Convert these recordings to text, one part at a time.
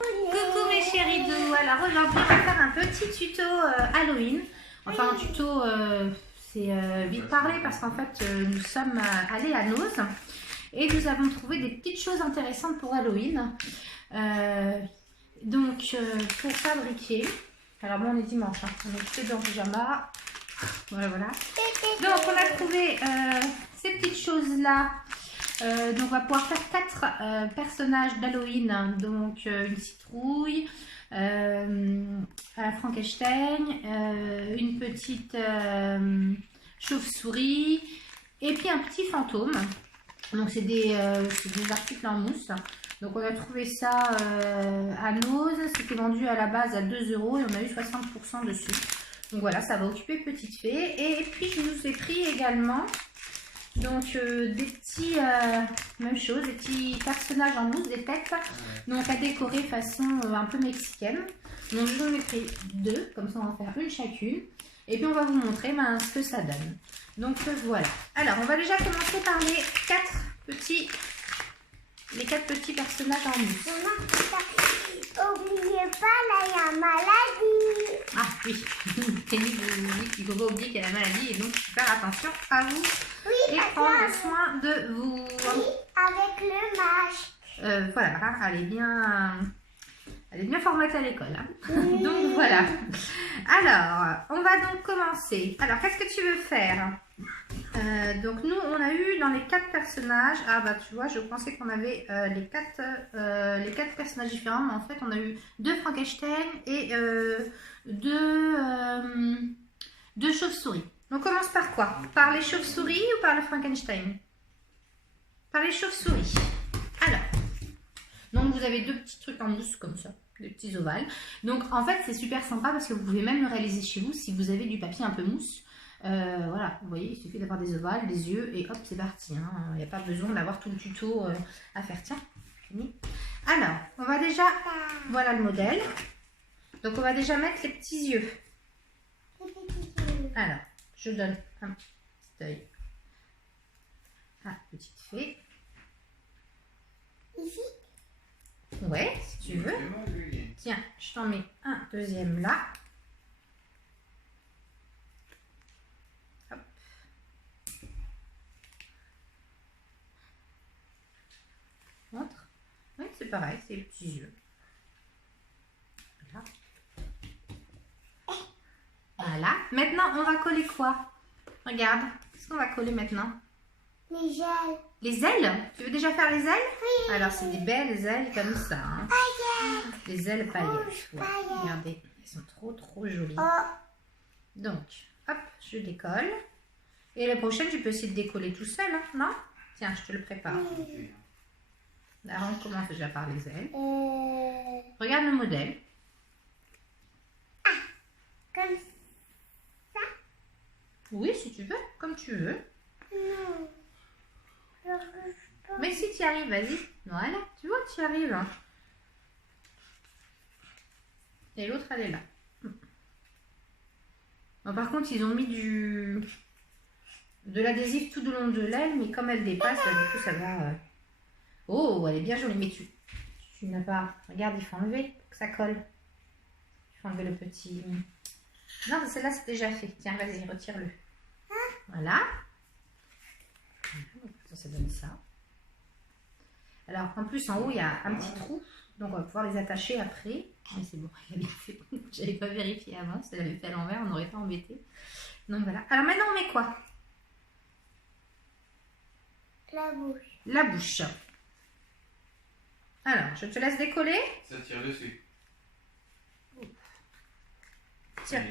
Coucou mes chéris doux. Alors aujourd'hui on va faire un petit tuto Halloween. Enfin un tuto, c'est vite parlé parce qu'en fait nous sommes allés à Noz et nous avons trouvé des petites choses intéressantes pour Halloween. Donc pour fabriquer, alors bon on est dimanche, hein, on est tous dans le pyjama. Voilà, voilà. Donc on a trouvé ces petites choses là. Donc on va pouvoir faire 4 personnages d'Halloween, donc une citrouille, un Frankenstein, une petite chauve-souris et puis un petit fantôme. Donc c'est des articles en mousse. Donc on a trouvé ça à Noz, c'était vendu à la base à 2 € et on a eu 60% dessus. Donc voilà, ça va occuper Petite Fée. Et puis je nous ai pris également donc des petits, même chose, des petits personnages en mousse, des têtes, donc à décorer façon un peu mexicaine. Donc je vous ai pris 2, comme ça on va faire une chacune. Et puis on va vous montrer ce que ça donne. Donc voilà. Alors on va déjà commencer par les 4 petits personnages en mousse. N'oubliez pas, là il y a maladie. Ah oui, Kenny vous dit qu'il ne faut pas oublier qu'il y a la maladie et donc faire attention à vous et prendre soin de vous. Oui, avec le masque. Voilà, elle est bien formatée à l'école. Hein. Donc voilà. Alors, on va donc commencer. Alors, qu'est-ce que tu veux faire? Donc nous, on a eu dans les 4 personnages. Ah bah tu vois, je pensais qu'on avait les 4 personnages différents, mais en fait, on a eu 2 Frankenstein et 2 chauves-souris. On commence par quoi? Par les chauves-souris ou par le Frankenstein? Par les chauves-souris. Alors, donc vous avez 2 petits trucs en mousse comme ça, des petits ovales. Donc en fait, c'est super sympa parce que vous pouvez même le réaliser chez vous si vous avez du papier un peu mousse. Voilà, vous voyez, il suffit d'avoir des ovales, des yeux et hop, c'est parti. Il n'y a pas besoin d'avoir tout le tuto à faire. Tiens, fini. Alors, on va déjà, voilà le modèle. Donc on va déjà mettre les petits yeux. Alors, je donne un petit œil à Petite Fée. Ici? Ouais, si tu veux. Tiens, je t'en mets un deuxième là. Hop. Montre. Oui, c'est pareil, c'est les petits yeux. Voilà. Voilà. Maintenant, on va coller quoi? Regarde, qu'est-ce qu'on va coller maintenant? Les ailes. Les ailes? Tu veux déjà faire les ailes? Oui. Alors, c'est des belles ailes comme ça. Hein. Les ailes paillettes. Ouais. Regardez, elles sont trop jolies. Oh. Donc, hop, je décolle. Et la prochaine, tu peux essayer de décoller tout seul, hein, non? Tiens, je te le prépare. Alors, on commence déjà par les ailes. Regarde le modèle. Comme ça? Oui, si tu veux, comme tu veux. Non. Mais si tu y arrives, vas-y. Voilà, tu vois, tu y arrives. Hein. Et l'autre, elle est là. Bon, par contre, ils ont mis de l'adhésif tout au long de l'aile, mais comme elle dépasse, du coup, ça va... Oh, elle est bien jolie, mais tu n'as pas... Regarde, il faut enlever pour que ça colle. Il faut enlever le petit... Non, celle-là, c'est déjà fait. Tiens, vas-y, retire-le. Voilà. Ça donne ça. Alors, en plus, en haut, il y a un petit trou. Donc, on va pouvoir les attacher après. Mais c'est bon, il a bien fait. J'avais pas vérifié avant. Si elle avait fait à l'envers, on n'aurait pas embêté. Donc, voilà. Alors, maintenant, on met quoi? La bouche. La bouche. Alors, je te laisse décoller. Ça tire dessus. Tiens.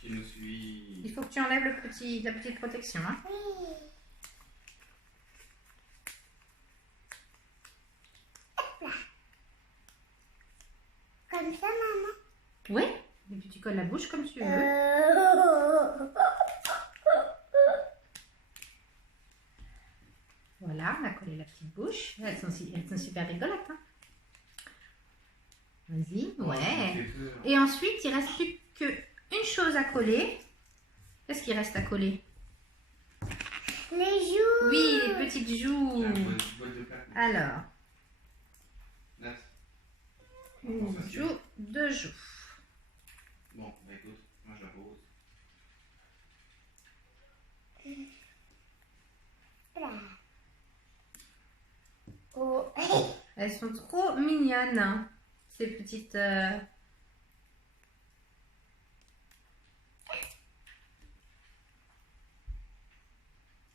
Qui nous suit. Il faut que tu enlèves la petite protection. Hein. Oui. Comme ça, maman? Oui. Et puis tu colles la bouche comme tu veux. Voilà, on a collé la petite bouche. Elles sont super rigolotes. Hein. Vas-y, ouais. Et ensuite, il ne reste plus qu'une chose à coller. Qu'est-ce qu'il reste à coller? Les joues. Oui, les petites joues. Alors, Une joue, deux joues. Bon, bah écoute, moi je la pose. Voilà. Oh. Elles sont trop mignonnes, hein, ces petites...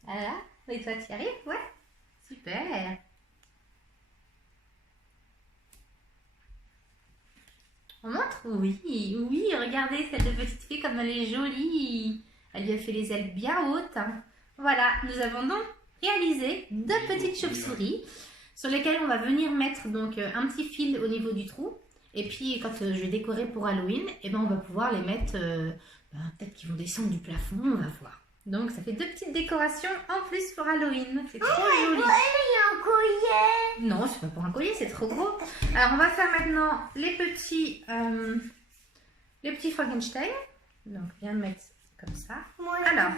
Voilà, et toi tu y arrives? Ouais, super. On montre? Oui, oui, regardez cette petite fille comme elle est jolie. Elle lui a fait les ailes bien hautes. Voilà, nous avons donc réalisé deux petites chauves-souris sur lesquelles on va venir mettre donc un petit fil au niveau du trou. Et puis quand je vais décorer pour Halloween, et ben, on va pouvoir les mettre, peut-être qu'ils vont descendre du plafond, on va voir. Donc ça fait deux petites décorations en plus pour Halloween. C'est trop joli. Il y a un collier. Non, c'est pas pour un collier, c'est trop gros. Alors on va faire maintenant les petits Frankenstein. Donc bien mettre comme ça. Moi, Alors,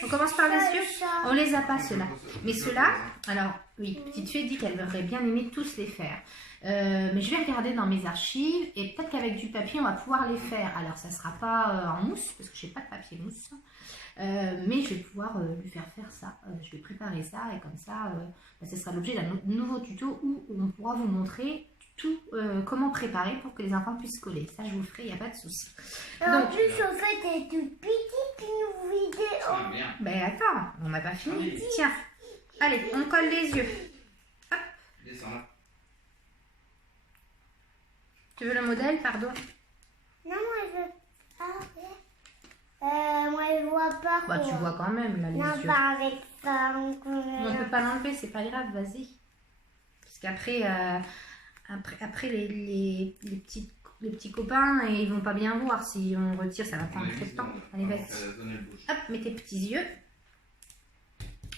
je on commence par les ça, yeux. ça. On les a pas ceux-là. Mais ceux-là, alors oui, petite fille dit qu'elle aurait bien aimé tous les faire. Mais je vais regarder dans mes archives et peut-être qu'avec du papier on va pouvoir les faire. Alors ça sera pas en mousse parce que j'ai pas de papier mousse. Mais je vais pouvoir lui faire ça. Je vais préparer ça et comme ça, ce sera l'objet d'un nouveau tuto où on pourra vous montrer tout comment préparer pour que les enfants puissent coller. Ça, je vous le ferai, il n'y a pas de souci. En Donc, plus, au fait, elle est toute petite une vidéo. Ah, bien. ben attends, on n'a pas fini. Oui. Tiens, allez, on colle les yeux. Descends là. Tu veux le modèle, pardon? Non, moi, je veux. Ah, ouais. Moi, je vois pas. Bah, tu quoi. vois quand même là les Non, yeux. pas avec ça. On peut pas l'enlever, c'est pas grave, vas-y. Parce qu'après, après les petits copains, ils vont pas bien voir. Si on retire, ça va prendre trop de temps. Allez, vas-y. Hop, mets tes petits yeux.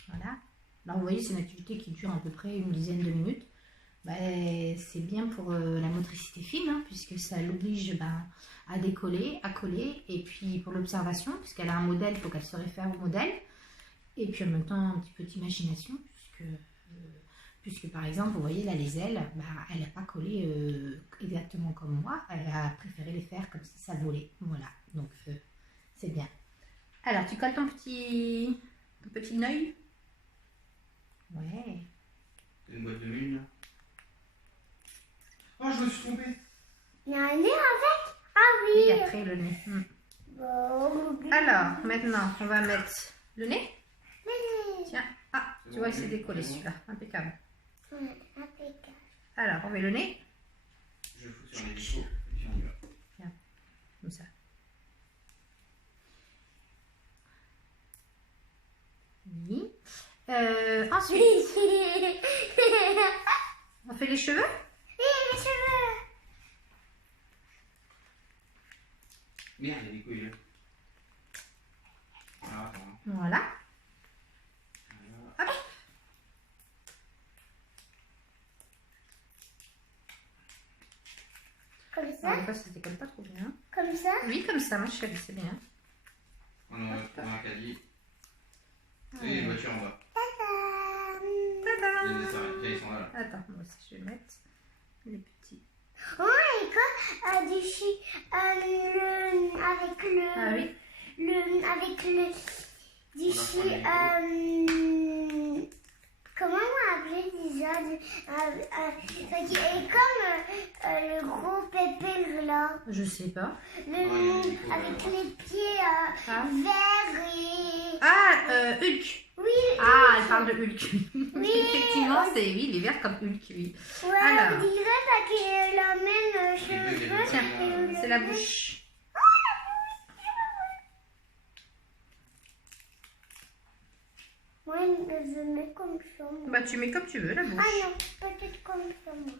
Voilà. Alors, vous voyez, c'est une activité qui dure à peu près une dizaine de minutes. Ben, c'est bien pour la motricité fine, hein, puisque ça l'oblige à décoller, à coller. Et puis pour l'observation, puisqu'elle a un modèle, il faut qu'elle se réfère au modèle. Et puis en même temps, un petit peu d'imagination, puisque par exemple, vous voyez là les ailes, elle n'a pas collé exactement comme moi. Elle a préféré les faire comme ça volait. Voilà, donc c'est bien. Alors, tu colles ton petit œil. Ouais. C'est une boîte de lune là. Oh, je me suis trompé. Il y a un nez avec. Ah Et oui. après le nez. Bon, Alors, maintenant, on va mettre le nez. mais- Tiens, ah, tu vois, il s'est décollé celui-là. Impeccable. Ouais, impeccable. Alors, on met le nez, Je le fous sur les défauts et puis on y va. comme ça. Oui. Ensuite, on fait les cheveux. mes cheveux. Merde, il y a des couilles là. Ah, attends. Voilà. Voilà. Hop. Comme Alors, ça. des fois, ça ne décolle pas trop bien. Comme ça. Oui, comme ça, ma chérie, c'est bien. On a trouvé un caddie. Et les voitures en bas. Tadam. Ils sont là. Attends, moi aussi, je vais mettre les petits. Oh, et quoi du chi, avec le, Ah oui. avec le, du chi, comment on appelait déjà, qui est comme le gros pépé là, Je sais pas. avec les pieds Ah. verts et... Ah, Hulk. Oui, Ah, elle parle de Hulk. Oui. Effectivement, c'est oui, il est vert comme Hulk, oui. ouais, Alors. on dirait pas qu'il a la même cheveux. Tiens, et c'est la bouche. Moi, je mets comme ça. moi. Bah, tu mets comme tu veux la bouche. Ah non, peut-être comme ça, moi.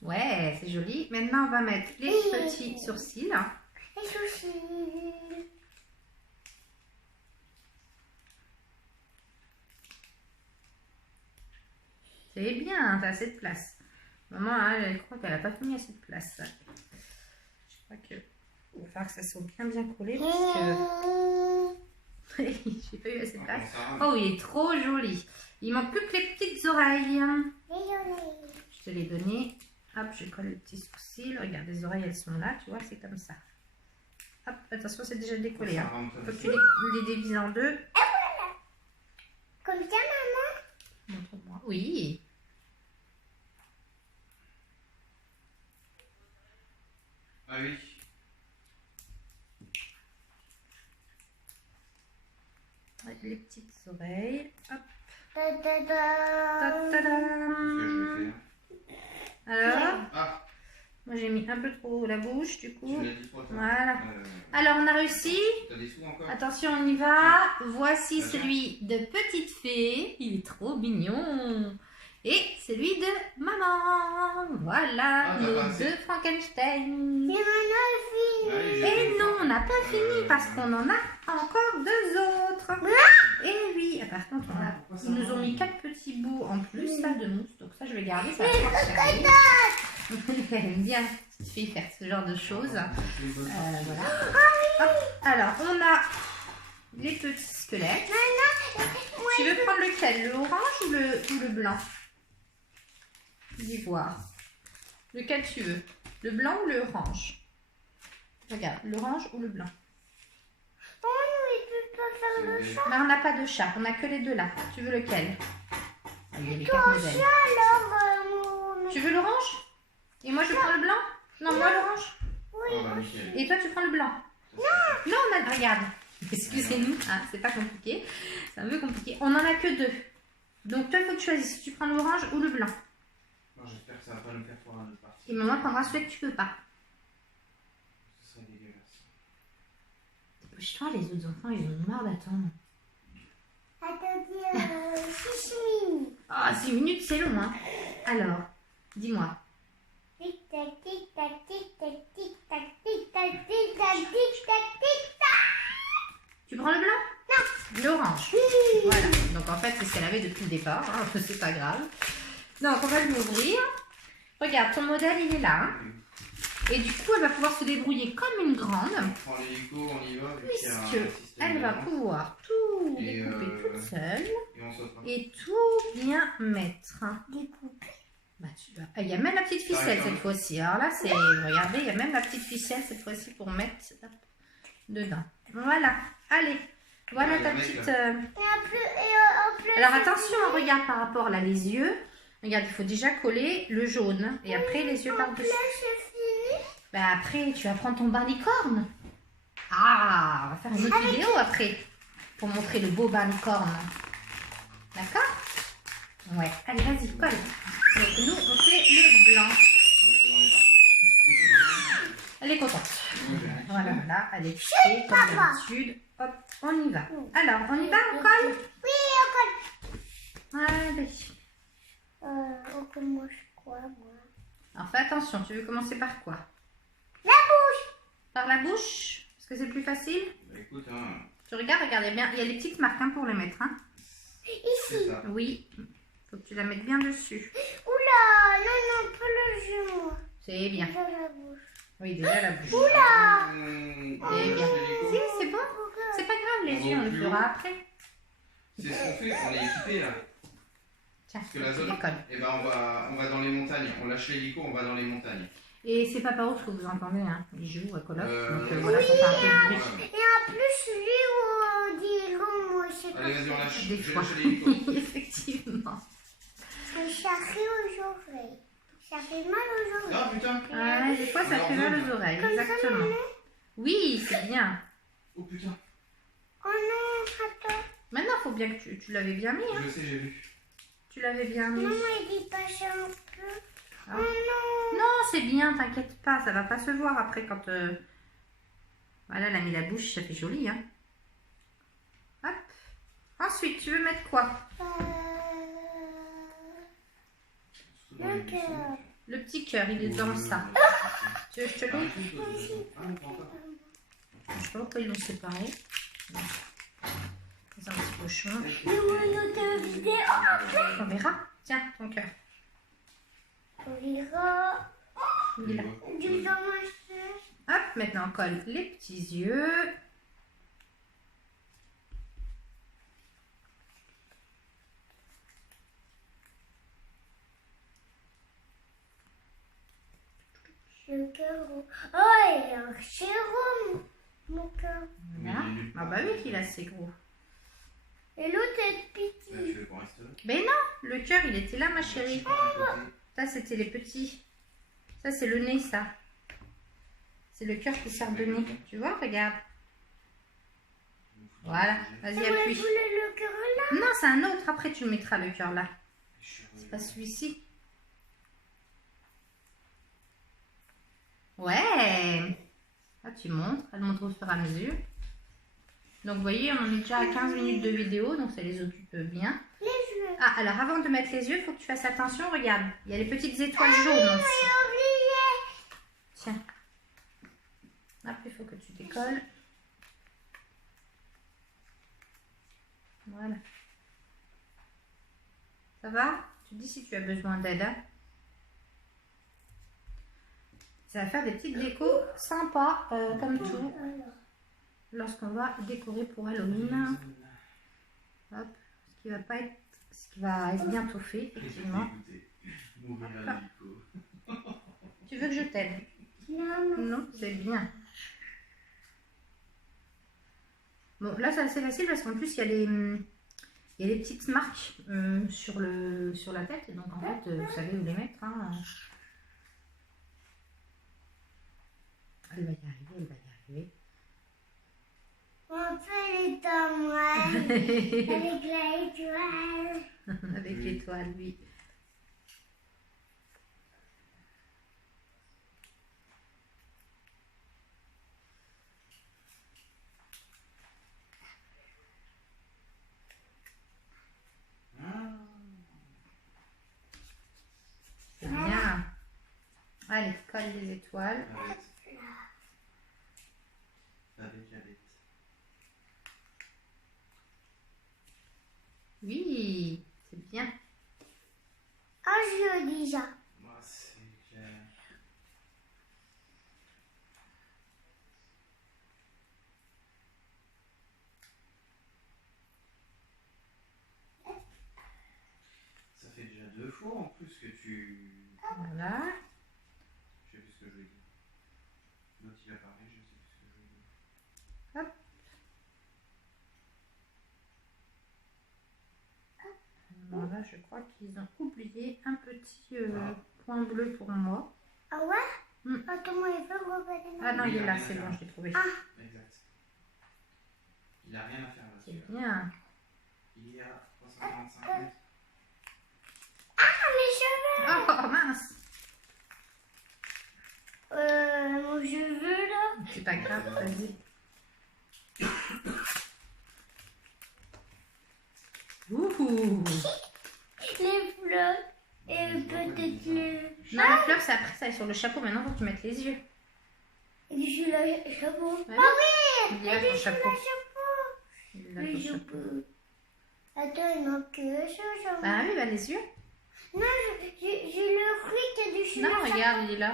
Ouais, c'est joli. Maintenant, on va mettre les petits sourcils. Les sourcils. C'est bien, t'as assez de place. Maman, hein, elle croit qu'elle n'a pas fini assez de place. Je crois que il va falloir que ça soit bien collé parce que j'ai pas eu assez de place. Oh, il est trop joli. Il manque plus que les petites oreilles. Je te l'ai donné. Hop, je colle le petit sourcil. Regarde, les oreilles, elles sont là. Tu vois, c'est comme ça. Hop, attention, c'est déjà décollé. Ça Hein. rentre Faut que tu dessus. les divises en deux. Comme ça, maman. Montre-moi. Oui. Ah oui. Ouais, les petites oreilles. Hop. Ta-ta-ta. Ta-ta-dam. Qu'est-ce que je vais faire? Alors, Ah, moi j'ai mis un peu trop la bouche du tu coup. me l'as dit trop tard. Voilà. Alors on a réussi. T'as des sous encore? Attention, on y va. Voici D'accord. celui de Petite Fée. Il est trop mignon. Et celui de Maman. Voilà, Ah, t'as nos pas assez. deux Frankenstein. Mais maman, fille. Allez, j'ai Et fait non, ça. on n'a pas fini parce qu'on en a encore deux autres. Et oui, ah, par contre, pourquoi ça ils nous ont va? mis 4 petits bouts en plus là, de mousse. Donc ça, je vais garder. Ça va pouvoir servir. Elle aime bien, petite fille, faire ce genre de choses. C'est une bonne partie. Voilà. Hop. Alors, on a les petits squelettes. Tu veux prendre lequel? Le orange ou le blanc? D'ivoire. Lequel tu veux? Le blanc ou le orange? Regarde, l'orange ou le blanc? Oh non, il peut pas faire le C'est- chat. Mais on n'a pas de chat, on n'a que les deux là. Tu veux lequel? Ah, il y a les Toi, 4 modèles. chat, alors, mon... Tu veux l'orange? Et moi je prends le blanc? Non, moi l'orange. Oui. Oh, bah, nickel. Et toi tu prends le blanc? Non, on a... Regarde. Excusez-nous, hein, c'est pas compliqué. C'est un peu compliqué. On en a que deux. Donc toi il faut que tu choisisses si tu prends l'orange ou le blanc. Non, j'espère que ça va pas me faire foirer un autre partie. Et maman prendra celui que tu peux pas. Ce serait dégueulasse. Dépêche-toi, les autres enfants ils ont marre d'attendre. Attendez, 6 minutes. Ah, 6 minutes c'est long, hein. Alors, dis-moi. Tic-tac, tic-tac, tic-tac, tic-tac, tic-tac, tic-tac, tic-tac, tic-tac. Tu prends le blanc? Non. L'orange. Voilà. Donc en fait, c'est ce qu'elle avait depuis le départ. Hein. C'est pas grave. Donc on va l'ouvrir. Regarde, ton modèle, il est là. Hein. Et du coup, elle va pouvoir se débrouiller comme une grande. On prend l'hélico, on y va. Vu qu'il y a un Puisque système elle va dedans. pouvoir tout Et, découper toute seule. Et on sautera. Et tout bien mettre. Découpe. Bah, il y a même la petite ficelle Pareil, cette fois-ci. Alors là, c'est... Regardez, il y a même la petite ficelle cette fois-ci pour mettre hop, dedans. Voilà. Allez. Voilà Ouais, ta le mec, petite... Et en plus, Alors attention, regarde par rapport là les yeux. Regarde, il faut déjà coller le jaune et après les yeux par-dessus. c'est fini. Bah après, tu vas prendre ton barlicorne. Ah, on va faire une autre vidéo après pour montrer le beau barlicorne. D'accord? Ouais. Allez, vas-y, colle. Donc nous, on fait le blanc. Ouais, c'est bon, on est parti. Elle est contente. Ouais, j'ai rien. Voilà, voilà, elle est fixée comme d'habitude. Hop, on y va. Alors, on y va, on colle? Oui, Allez. on commence quoi, moi? Alors fais attention, tu veux commencer par quoi? La bouche. Par la bouche? Parce que c'est plus facile? Bah, écoute, hein, Tu regardes, regarde, il y a les petites marques hein, pour les mettre. Hein. c'est ça. Oui, faut que tu la mettes bien dessus. Oula, non, pas le jeu, moi. C'est bien. Dans la bouche. Oui, déjà la bouche. C'est bien. Si, c'est bon. C'est pas grave, les On va yeux, on au le plus fera haut. après. C'est ce qu'on fait, on est équipé là. Tiens, Parce que la zone, décolle. eh ben on va dans les montagnes. On lâche l'hélico, on va dans les montagnes. Et c'est Papa Ours que vous entendez, hein. Il joue à Call of. Donc Oui, voilà, ça fait un peu de bruit. Voilà. Et en plus, lui, diront, moi, je sais pas. Allez, vas-y, on lâche. Des Je fois. lâche l'hélico. Effectivement. Ça fait aux oreilles. Ça fait mal aux oreilles. Ah putain. Ouais, des fois, ça fait mal aux oreilles. Exactement. Oui, c'est bien. Oh putain. Oh non, attends. Maintenant, il faut bien que tu l'avais bien mis. Hein. Je sais, j'ai vu. Tu l'avais bien mis. Maman, il dit pas ça un peu. Ah. Oh non. Non, c'est bien, t'inquiète pas, ça va pas se voir après quand... Voilà, elle a mis la bouche, ça fait joli, hein. Hop. Ensuite, tu veux mettre quoi? Dans les Le cœur. buissons. Le petit cœur, il est dans ça. Tu veux que je te l'ouvre? Je sais pas pourquoi ils l'ont séparé. C'est un petit cochon. Mais moi, notre vidéo. On verra. Tiens, ton cœur. On verra. Il est là. Du dommage. Hop, maintenant on colle les petits yeux. gros. Oh, il est archi gros, mon cœur. Voilà. Ah bah oui qu'il est assez gros. Et l'autre est Là, petit. tu veux qu'on reste là? Mais non, le cœur il était là ma chérie. Je sais pas, à côté. Ça c'était les petits. Ça c'est le nez ça. C'est le cœur qui sert de nez. Tu vois, regarde. Voilà, vas-y Et moi, je appuie. voulais le cœur là. Non, c'est un autre. Après tu mettras le cœur là. Je suis C'est pas celui-ci. Ouais. Là tu montres. Elle montre au fur et à mesure. Donc vous voyez, on est déjà à 15 minutes de vidéo, donc ça les occupe bien. Les yeux. Ah, alors avant de mettre les yeux, il faut que tu fasses attention. Regarde, il y a les petites étoiles jaunes aussi. J'ai oublié. Tiens. Après, il faut que tu décolles. Voilà. Ça va? Tu dis si tu as besoin d'aide. Hein? Ça va faire des petites décos sympas, comme tout, lorsqu'on va décorer pour Halloween. Hop. Ce qui va être bientôt fait, effectivement. Mourir à l'hélico. Tu veux que je t'aide? Non, Non, c'est bien. Bon, là, c'est assez facile parce qu'en plus, il y a les petites marques sur la tête. Donc, en fait, vous savez où les mettre. Hein. Elle va y arriver, elle va y arriver. on fait les tomates avec l'étoile. Avec l'étoile, oui. C'est bien. Allez, colle les étoiles. Avec la bête. Oui, c'est bien. Ah, je l'ai déjà. Moi, c'est clair. Ça fait déjà 2 fois en plus que tu... Voilà. Je sais plus ce que je veux dire. L'autre il a parlé, je sais plus ce que je veux dire. Alors là, je crois qu'ils ont oublié un petit point bleu pour moi. Ah ouais? Hmm. Attends, moi, il faut regarder. Ah non, il est là, c'est bon, je l'ai trouvé. Exact. Il a rien à faire là-dessus. C'est bien. Il est à 345 mètres. Ah, mes cheveux! Oh, mince. Mon cheveu là. C'est pas grave, vas-y. Ouh. Les fleurs. Et peut-être le. Non, la fleur, c'est après, ça est sur le chapeau. Maintenant, faut que tu mettes les yeux. Et dessus le chapeau. Ouais. Ah oui! Il y a Et ton dessus chapeau. le chapeau. Il est là, Le ton chapeau. chapeau. Attends, il manque que ça. Bah oui, bah les yeux. Non, j'ai le fruit qui est dessus. Non, le chapeau. regarde, il est là.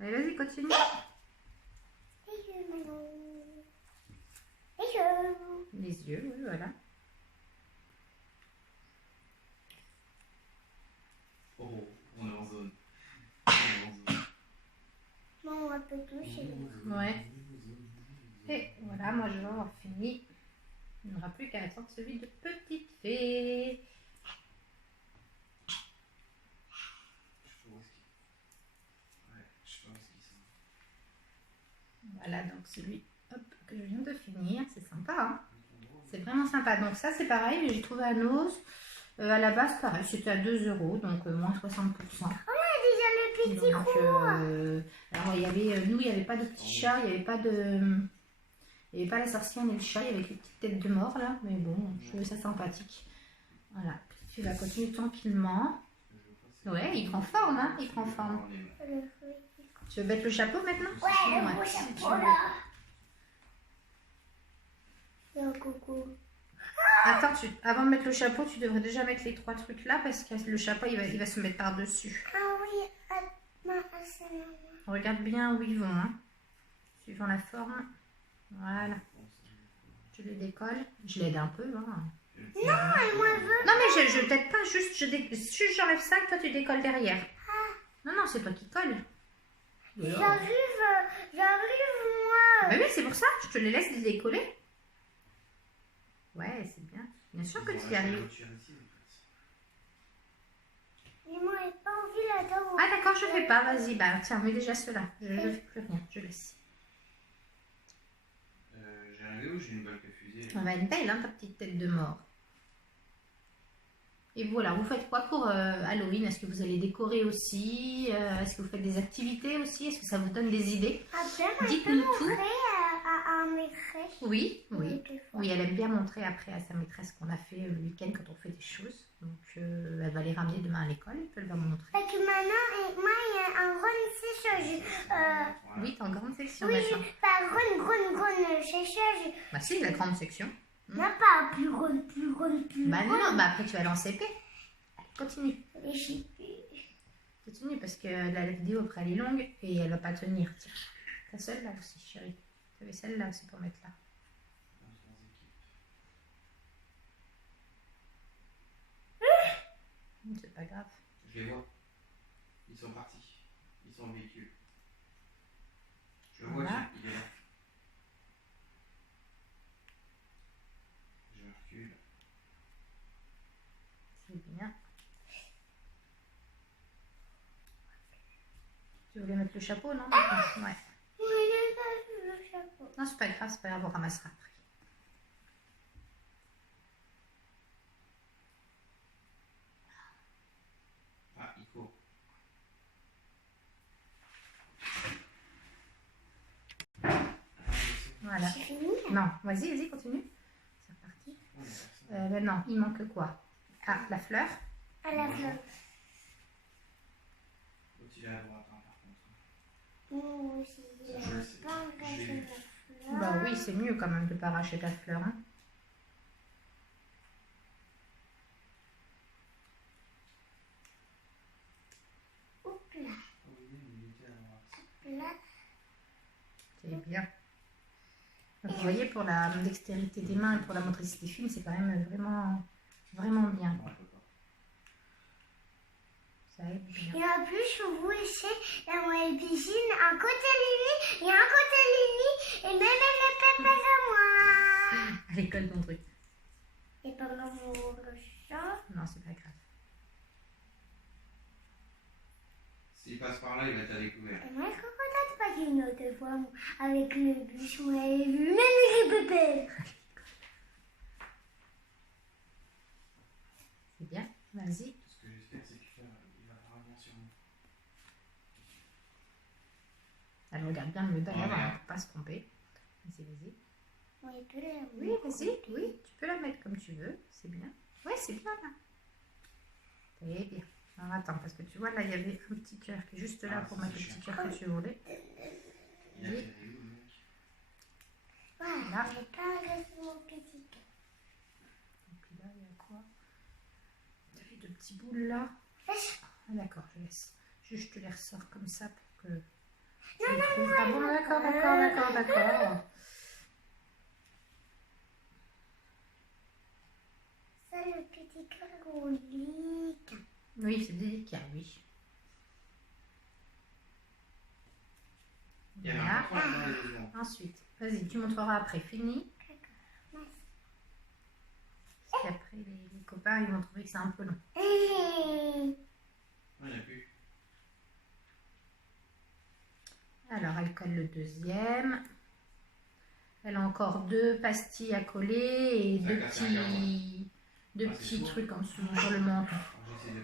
Allez, vas-y, continue. Les yeux, Manon. Les yeux. Les yeux, oui, voilà. Oh, on est en zone. On est en zone. Bon, on peut toucher. Ouais. Et voilà, moi je vais avoir fini. Il n'y aura plus qu'à attendre celui de Petite Fée. Je pense qu'il sent. Voilà, donc celui hop, que je viens de finir. C'est sympa, hein? C'est vraiment sympa. Donc ça, c'est pareil, mais j'ai trouvé à Noz. À la base, pareil, c'était à 2 €, donc moins 60%. Déjà le petit Donc, alors, il y avait, nous, il n'y avait pas de petit chat, il n'y avait pas de... Il n'y avait pas la sorcière ni le chat, il y avait que les petites têtes de mort, là. Mais bon, je trouvais ça sympathique. Voilà, tu vas continuer tranquillement. Ouais, il prend forme, hein, il prend forme. le fruit. Tu veux mettre le chapeau maintenant? Ouais, le Ouais, beau si tu chapeau veux. là. Et un coucou. Attends, avant de mettre le chapeau, tu devrais déjà mettre les 3 trucs là, parce que le chapeau, il va se mettre par-dessus. Ah oui, c'est maman. Regarde bien où ils vont, hein. Suivant la forme. Voilà. Je les décolle. Je l'aide un peu, hein. Non, et moi je veux. Non, mais je t'aide pas, juste j'enlève ça et toi tu décolles derrière. Non, non, c'est toi qui colle. J'arrive, moi. Bah oui, c'est pour ça. Je te les laisse les décoller. Ouais, c'est bien. Bien sûr que tu y arrives. Mais moi, j'ai pas envie là-dedans. Ah d'accord, je fais pas. Vas-y, bah tiens, mets déjà ceux-là. Je ne fais plus rien, je laisse. J'ai un ou j'ai une balle que fusée. On va être belle, hein, ta petite tête de mort. Et voilà, vous faites quoi pour Halloween? Est-ce que vous allez décorer aussi? Est-ce que vous faites des activités aussi? Est-ce que ça vous donne des idées? Après, Dites-nous tout. à maîtresse. Oui, oui. Des fois. Oui, elle aime bien montrer après à sa maîtresse qu'on a fait le week-end quand on fait des choses. Donc, elle va les ramener demain à l'école et puis elle va me montrer. Fait que maintenant, moi, il y a un grand séchage. Oui, t'es en grande section Oui, maintenant. pas grande séchage. Bah si, la grande section. Non, pas plus grande. Bah non, bah après tu vas aller en CP. Allez, continue. Et Continue parce que la vidéo après elle est longue et elle va pas tenir. Tiens, t'as celle-là aussi, chérie. T'avais celle-là aussi pour mettre là. C'est pas grave. Je les vois. Ils sont partis. Ils sont au véhicule. Je le vois, Voilà. il est là. Je recule. C'est bien. Tu voulais mettre le chapeau, non? Ouais. le chapeau. Non, c'est pas grave, on ramassera après. Ah, il court. Voilà. C'est fini. Non, vas-y, continue. C'est reparti. Non, il manque quoi? Ah, la fleur. À la fin. L'autre, il est à droite, hein, par contre. Moi aussi, il Ça, je le a sais. pas arraché la fleur. Bah oui, c'est mieux quand même de pas arracher ta fleur. Hein. Hop là. Oui, il était à droite. Là. C'est bien. Donc, vous voyez, pour la dextérité des mains et pour la motricité fine, c'est quand même vraiment bien. Non, Quoi. je peux pas. Ça aide bien. Et en plus, vous ici, dans ma piscine, un côté Lily et un côté Lily, et même elle est pépère à moi. À l'école, ton truc. Et pendant mon chat, Non, c'est pas grave. S'il passe par là, il va être à découvert. et moi, je recontacte pas qu'une autre fois, moi, avec le bus, moi, j'ai vu même les pépères. C'est bien. Vas-y. Ce que j'espère, c'est qu'il va faire bien sur nous. Elle regarde bien le derrière, Oh, merde. pour pas se tromper. Vas-y. Oui, peut la Oui, vas-y. Oui, tu peux la mettre comme tu veux. C'est bien. Ouais, c'est bien là. C'est bien. Alors attends, parce que tu vois, là, il y avait un petit cœur qui est juste là Ah, pour ça, mettre le c'est petit chiant. cœur que tu voulais. Il a fait où, le mec? Voilà, Là. j'ai pas arrêté mon petit cœur. Et puis là, il y a quoi? Tu as les deux petits boules là. Ah, d'accord, je laisse. Je te les ressors comme ça pour que tu les trouves. Ah bon, d'accord. Ça, le petit cœur roulique. Oui, c'est délicat, oui. Il y avait Voilà. un patron là-dedans, les deux secondes. Ensuite, vas-y, tu montreras après. Fini. Parce qu'après, les copains, ils vont trouver que c'est un peu long. Non, il n'y en a plus. Alors, elle colle le deuxième. Elle a encore deux pastilles à coller et Ça deux casse un quart, deux Ah, c'est petits sourd. trucs en dessous sur le menton. Alors, j'essaie de.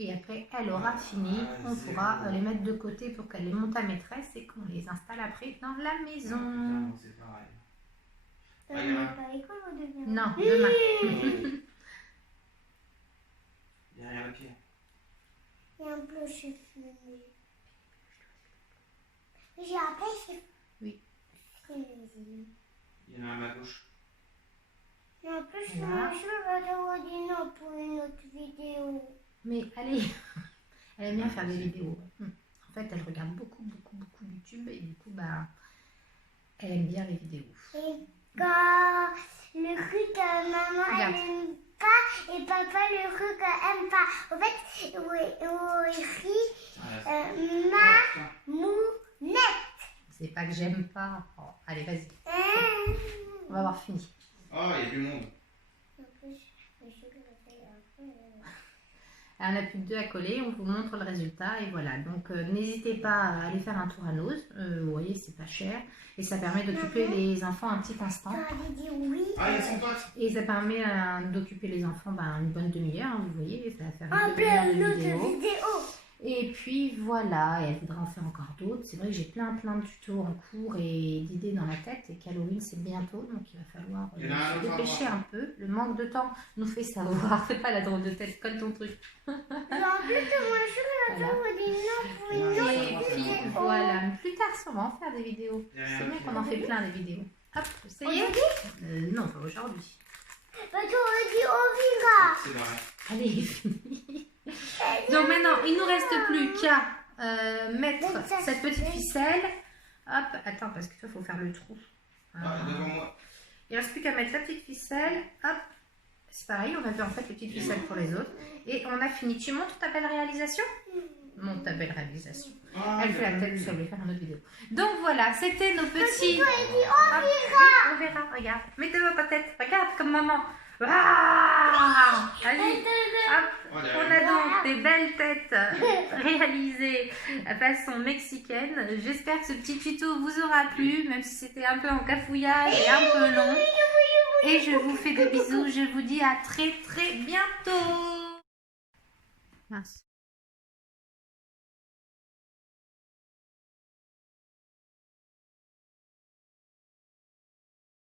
Et après, elle aura fini. On pourra les mettre de côté pour qu'elle les monte à maîtresse et qu'on les installe après dans la Ah, maison. putain, bon, c'est pareil. T'as Ah, il y en a même un. pas l'école au début. Non, demain. Oui. Derrière la pierre. Il y a un peu chez fumé. J'ai appelé chez Oui. fumé. Il y en a un à ma gauche. Et en plus, Voilà. je vais avoir dit non pour une autre vidéo. Mais allez, elle aime bien faire des vidéos. En fait, elle regarde beaucoup YouTube et du coup, bah, elle aime bien les vidéos. Et quand le truc que maman Regarde. elle aime pas et papa le truc qu'elle aime pas. En fait, où il rit Mamounette. C'est pas que j'aime pas. Oh, allez, vas-y. On va avoir fini. Oh, il y a du monde. On n'a plus que 2 à coller, on vous montre le résultat et voilà. Donc n'hésitez pas à aller faire un tour à Noz. Vous voyez, c'est pas cher et ça permet d'occuper les enfants un petit instant. Dit oui. Ah, il y a son pote. Et ça permet d'occuper les enfants une bonne demi-heure, hein, vous voyez, ça va faire En une demi-heure plein de autre vidéo. vidéo. Et puis voilà, et elle voudra en faire encore d'autres. C'est vrai que j'ai plein de tutos en cours et d'idées dans la tête et qu'Halloween c'est bientôt, donc il va falloir Il y en a un se autre dépêcher endroit. un peu. Le manque de temps nous fait savoir. Fais pas la drôle de tête, colle ton truc. En plus, moi, je suis Voilà. Et Non, puis c'est bon. voilà, plus tard on va en faire des vidéos. Derrière C'est le vrai fil. qu'on en fait plein des vidéos. Hop, ça y est. Non, pas aujourd'hui. Parce qu'on dit on C'est vrai. Allez, fini. Donc maintenant, il nous reste plus qu'à mettre cette petite ficelle. Hop, attends, parce que toi, il faut faire le trou. Ah, devant moi. Il ne reste plus qu'à mettre la petite ficelle. Hop, c'est pareil, on a fait en fait les petites ficelles pour les autres. Et on a fini. Tu montres ta belle réalisation? Montre ta belle réalisation. Ah, Elle fait la tête, je voulais faire une autre vidéo. Donc voilà, c'était nos petits... on Hop, oui, on verra, regarde. Mets devant ta tête, regarde comme maman. Ah, allez, hop. Oh, On a donc des belles têtes réalisées à façon mexicaine. J'espère que ce petit tuto vous aura plu, même si c'était un peu en cafouillage et un peu long. Et je vous fais des bisous. Je vous dis à très bientôt. Mince.